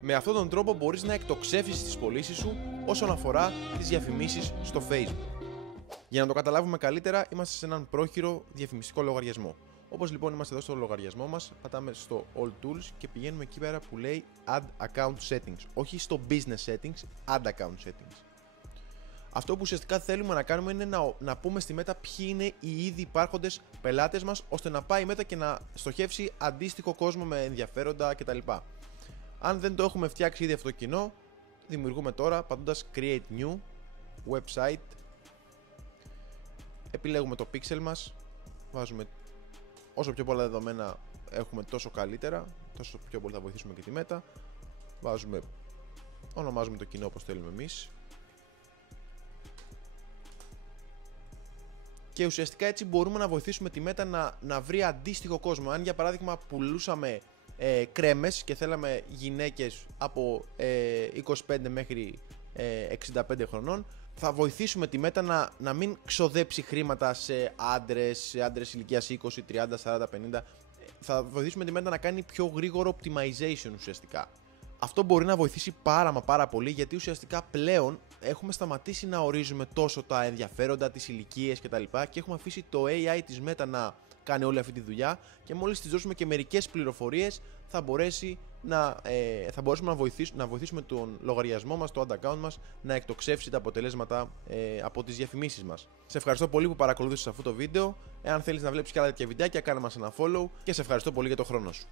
Με αυτόν τον τρόπο μπορείς να εκτοξεύσεις τις πωλήσεις σου όσον αφορά τις διαφημίσεις στο Facebook. Για να το καταλάβουμε καλύτερα, είμαστε σε έναν πρόχειρο διαφημιστικό λογαριασμό. Όπως λοιπόν είμαστε εδώ στο λογαριασμό μας, πατάμε στο All Tools και πηγαίνουμε εκεί πέρα που λέει Add Account Settings. Όχι στο Business Settings, Add Account Settings. Αυτό που ουσιαστικά θέλουμε να κάνουμε είναι να πούμε στη Meta ποιοι είναι οι ήδη υπάρχοντες πελάτες μας, ώστε να πάει η Meta και να στοχεύσει αντίστοιχο κόσμο με ενδιαφέροντα κτλ. Αν δεν το έχουμε φτιάξει ήδη αυτό το κοινό, δημιουργούμε τώρα πατώντας Create New Website. Επιλέγουμε το pixel μας, βάζουμε όσο πιο πολλά δεδομένα έχουμε τόσο καλύτερα, τόσο πιο πολύ θα βοηθήσουμε και τη Meta. Ονομάζουμε το κοινό όπως θέλουμε εμείς. Και ουσιαστικά έτσι μπορούμε να βοηθήσουμε τη Meta να βρει αντίστοιχο κόσμο. Αν για παράδειγμα πουλούσαμε κρέμες και θέλαμε γυναίκες από 25 μέχρι 65 χρονών, θα βοηθήσουμε τη Meta να μην ξοδέψει χρήματα σε άντρες ηλικίας 20, 30, 40, 50. Θα βοηθήσουμε τη Meta να κάνει πιο γρήγορο optimization ουσιαστικά. Αυτό μπορεί να βοηθήσει πάρα πολύ, γιατί ουσιαστικά πλέον έχουμε σταματήσει να ορίζουμε τόσο τα ενδιαφέροντα, τις ηλικίες κτλ. Και έχουμε αφήσει το AI της Meta να κάνει όλη αυτή τη δουλειά, και μόλις της δώσουμε και μερικές πληροφορίες θα μπορέσουμε να βοηθήσουμε τον λογαριασμό μας, το ad account μας, να εκτοξεύσει τα αποτελέσματα από τις διαφημίσεις μας. Σε ευχαριστώ πολύ που παρακολούθησες αυτό το βίντεο. Εάν θέλεις να βλέπεις και άλλα τέτοια βιντεάκια, κάνε μας ένα follow και σε ευχαριστώ πολύ για τον χρόνο σου.